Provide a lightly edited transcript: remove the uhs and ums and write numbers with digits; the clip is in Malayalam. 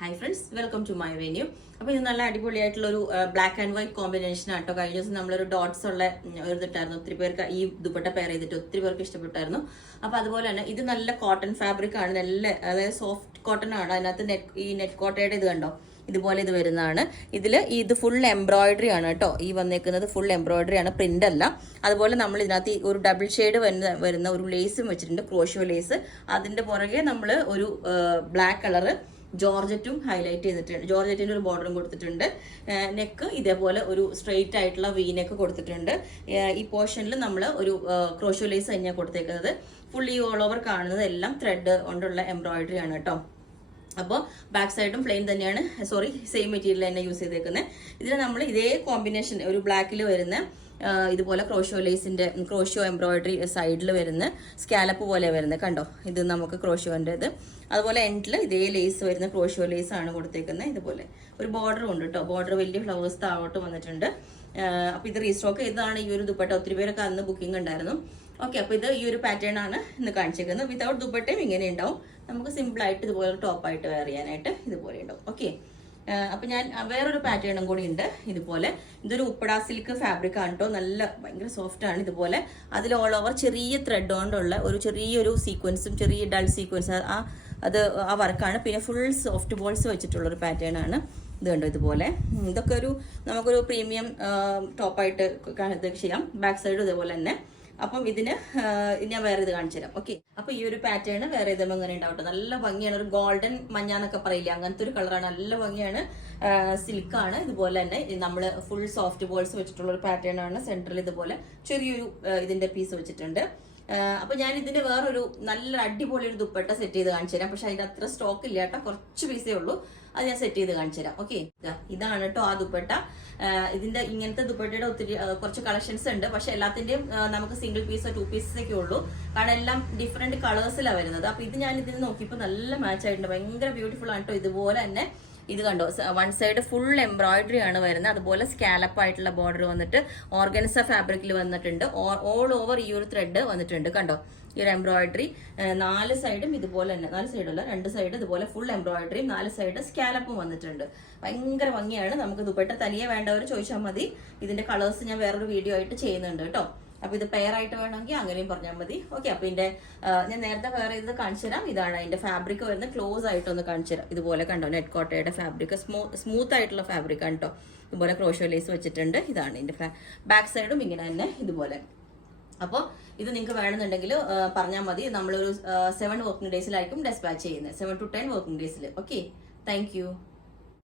Hi friends, welcome to my venue. അപ്പോൾ ഇത് നല്ല അടിപൊളിയായിട്ടുള്ള ഒരു ബ്ലാക്ക് ആൻഡ് വൈറ്റ് കോമ്പിനേഷൻ ആട്ടോ. കഴിഞ്ഞ ദിവസം നമ്മളൊരു ഡോട്ട്സ് ഉള്ള ഒരു ഇതിട്ടായിരുന്നു. ഒത്തിരി പേർക്ക് ഈ ദുപ്പട്ട പെയർ ചെയ്തിട്ട് ഒത്തിരി പേർക്ക് ഇഷ്ടപ്പെട്ടായിരുന്നു. അപ്പോൾ അതുപോലെ തന്നെ ഇത് നല്ല കോട്ടൺ ഫാബ്രിക് ആണ്, നല്ല അതായത് സോഫ്റ്റ് കോട്ടൺ ആണ്. അതിനകത്ത് നെറ്റ് കോട്ടയുടെ ഇത് കണ്ടോ, ഇതുപോലെ ഇത് വരുന്നതാണ്. ഇത് ഫുൾ എംബ്രോയിഡറി ആണ് കേട്ടോ. ഈ വന്നേക്കുന്നത് ഫുൾ എംബ്രോയിഡറി ആണ്, പ്രിന്റ് അല്ല. അതുപോലെ നമ്മൾ ഇതിനകത്ത് ഒരു ഡബിൾ ഷെയ്ഡ് വരുന്ന ഒരു ലേസും വെച്ചിട്ടുണ്ട്, ക്രോഷ്യോ ലേസ്. അതിന്റെ പുറകെ നമ്മൾ ഒരു ബ്ലാക്ക് കളറ് ജോർജറ്റും ഹൈലൈറ്റ് ചെയ്തിട്ടുണ്ട്. ജോർജറ്റിന്റെ ഒരു ബോർഡറും കൊടുത്തിട്ടുണ്ട്. നെക്ക് ഇതേപോലെ ഒരു സ്ട്രെയിറ്റ് ആയിട്ടുള്ള വി നെക്ക് കൊടുത്തിട്ടുണ്ട്. ഈ പോർഷനിൽ നമ്മൾ ഒരു ക്രോഷ്യോ ലേസ് തന്നെയാണ് കൊടുത്തേക്കുന്നത്. ഫുള്ളി ഓൾ ഓവർ കാണുന്നത് എല്ലാം ത്രെഡ് കൊണ്ടുള്ള എംബ്രോയിഡറി ആണ് കേട്ടോ. അപ്പോൾ ബാക്ക് സൈഡും പ്ലെയിൻ തന്നെയാണ്, സെയിം മെറ്റീരിയൽ തന്നെ യൂസ് ചെയ്തേക്കുന്നത്. ഇതിൽ നമ്മൾ ഇതേ കോമ്പിനേഷൻ ഒരു ബ്ലാക്കിൽ വരുന്ന ഇതുപോലെ ക്രോഷ്യോ എംബ്രോയിഡറി സൈഡിൽ വരുന്ന സ്കാലപ്പ് പോലെ വരുന്നത് കണ്ടോ. ഇത് നമുക്ക് ക്രോഷ്യോന്റെ ഇത്. അതുപോലെ എൻഡിൽ ഇതേ ലേസ് വരുന്ന ക്രോഷ്യോ ലേസ് ആണ് കൊടുത്തേക്കുന്നത്. ഇതുപോലെ ഒരു ബോർഡറും ഉണ്ട് കേട്ടോ. ബോർഡർ വലിയ ഫ്ലവേഴ്സ് താഴോട്ട് വന്നിട്ടുണ്ട്. അപ്പോൾ ഇത് റീസ്റ്റോക്ക് ചെയ്തതാണ് ഈ ഒരു ദുപ്പട്ട. ഒത്തിരി പേരൊക്കെ അന്ന് ബുക്കിംഗ് ഉണ്ടായിരുന്നു. ഓക്കെ, അപ്പോൾ ഇത് ഈ ഒരു പാറ്റേൺ ആണ് ഇന്ന് കാണിച്ചേക്കുന്നത്. വിതൗട്ട് ദുപ്പട്ടയും ഇങ്ങനെ ഉണ്ടാവും. നമുക്ക് സിമ്പിൾ ആയിട്ട് ഇതുപോലെ ടോപ്പായിട്ട് വെയർ ചെയ്യാനായിട്ട് ഇതുപോലെ ഉണ്ടാവും. ഓക്കെ, അപ്പൊ ഞാൻ വേറൊരു പാറ്റേണും കൂടി ഉണ്ട്. ഇതുപോലെ ഇതൊരു ഉപ്പട സിൽക്ക് ഫാബ്രിക് ആണ് കേട്ടോ. നല്ല ഭയങ്കര സോഫ്റ്റ് ആണ്. ഇതുപോലെ അതിൽ ഓൾ ഓവർ ചെറിയ ത്രെഡ് കൊണ്ടുള്ള ഒരു ചെറിയൊരു സീക്വൻസും ചെറിയ ഡൾ സീക്വൻസ് അത് ആ വർക്കാണ്. പിന്നെ ഫുൾ സോഫ്റ്റ് ബോൾസ് വെച്ചിട്ടുള്ള ഒരു പാറ്റേൺ ആണ്. ഇത് കണ്ടോ, ഇതുപോലെ ഇതൊക്കെ നമുക്കൊരു പ്രീമിയം ടോപ്പായിട്ട് ചെയ്യാം. ബാക്ക് സൈഡും ഇതേപോലെ തന്നെ. അപ്പം ഇതിന് ഞാൻ വേറെ ഇത് കാണിച്ചു തരാം. ഓക്കെ, അപ്പൊ ഈ ഒരു പാറ്റേൺ വേറെ ഇതുമ്പോൾ അങ്ങനെ ഉണ്ടാവട്ടെ. നല്ല ഭംഗിയാണ്. ഒരു ഗോൾഡൻ മഞ്ഞ എന്നൊക്കെ പറയില്ല, അങ്ങനത്തെ ഒരു കളറാണ്. നല്ല ഭംഗിയാണ്. സിൽക്കാണ്. ഇതുപോലെ തന്നെ നമ്മൾ ഫുൾ സോഫ്റ്റ് ബോൾസ് വെച്ചിട്ടുള്ള ഒരു പാറ്റേൺ ആണ്. സെന്ററിൽ ഇതുപോലെ ചെറിയൊരു ഇതിന്റെ പീസ് വെച്ചിട്ടുണ്ട്. അപ്പൊ ഞാൻ ഇതിന്റെ വേറൊരു നല്ല അടിപൊളി ഒരു ദുപ്പട്ട സെറ്റ് ചെയ്ത് കാണിച്ചു തരാം. പക്ഷെ അതിന്റെ അത്ര സ്റ്റോക്ക് ഇല്ല കേട്ടോ, കുറച്ച് പീസേ ഉള്ളൂ. അത് ഞാൻ സെറ്റ് ചെയ്ത് കാണിച്ചു തരാം. ഓക്കെ, ഇതാണ് കേട്ടോ ആ ദുപ്പട്ട. ഇതിന്റെ ഇങ്ങനത്തെ ദുപ്പട്ടയുടെ ഒത്തിരി കുറച്ച് കളക്ഷൻസ് ഉണ്ട്. പക്ഷെ എല്ലാത്തിന്റെയും നമുക്ക് സിംഗിൾ പീസോ 2 പീസസ് ഒക്കെ ഉള്ളൂ. കാരണം എല്ലാം ഡിഫറെന്റ് കളേഴ്സിലാണ് വരുന്നത്. അപ്പൊ ഇത് ഞാൻ ഇതിന് നോക്കിയപ്പോൾ നല്ല മാച്ച് ആയിട്ടുണ്ട്. ഭയങ്കര ബ്യൂട്ടിഫുൾ ആണ് കേട്ടോ. ഇതുപോലെ തന്നെ ഇത് കണ്ടോ, വൺ സൈഡ് ഫുൾ എംബ്രോയിഡറി ആണ് വരുന്നത്. അതുപോലെ സ്കാലപ്പ് ആയിട്ടുള്ള ബോർഡർ വന്നിട്ട് ഓർഗൻസ ഫാബ്രിക്കിൽ വന്നിട്ടുണ്ട്. ഓൾ ഓവർ ഈ ഒരു ത്രെഡ് വന്നിട്ടുണ്ട് കണ്ടോ. ഈ ഒരു എംബ്രോയിഡറി 4 സൈഡും ഇതുപോലെ തന്നെ, 4 സൈഡല്ല 2 സൈഡ് ഇതുപോലെ ഫുൾ എംബ്രോയിഡറിയും 4 സൈഡ് സ്കാലപ്പും വന്നിട്ടുണ്ട്. ഭയങ്കര ഭംഗിയാണ്. നമുക്ക് ദുപ്പട്ട തനിയെ വേണ്ടവർ ചോദിച്ചാൽ മതി. ഇതിന്റെ കളേഴ്സ് ഞാൻ വേറൊരു വീഡിയോ ആയിട്ട് ചെയ്യുന്നുണ്ട് കേട്ടോ. അപ്പൊ ഇത് പെയർ ആയിട്ട് വേണമെങ്കിൽ അങ്ങനെയും പറഞ്ഞാൽ മതി. ഓക്കെ, അപ്പൊ ഇതിന്റെ ഞാൻ നേരത്തെ വേറെ ഇത് കാണിച്ചു തരാം. ഇതാണ് അതിന്റെ ഫാബ്രിക് വരുന്നത്. ക്ലോസ് ആയിട്ടൊന്ന് കാണിച്ചു തരാം. ഇതുപോലെ കണ്ടോ, നെറ്റ് കോട്ടയുടെ ഫാബ്രിക് സ്മൂത്ത് ആയിട്ടുള്ള ഫാബ്രിക് ആണ് കേട്ടോ. ഇതുപോലെ ക്രോഷ്യോ ലേസ് വെച്ചിട്ടുണ്ട്. ഇതാണ് ഇതിന്റെ ബാക്ക് സൈഡും ഇങ്ങനെ തന്നെ ഇതുപോലെ. അപ്പോൾ ഇത് നിങ്ങൾക്ക് വേണമെന്നുണ്ടെങ്കിൽ പറഞ്ഞാൽ മതി. നമ്മളൊരു 7 വർക്കിംഗ് ഡേയ്സിലായിരിക്കും ഡെസ്പാച്ച് ചെയ്യുന്നത്. 7 to 10 വർക്കിംഗ് ഡേയ്സിൽ. Okay, thank U.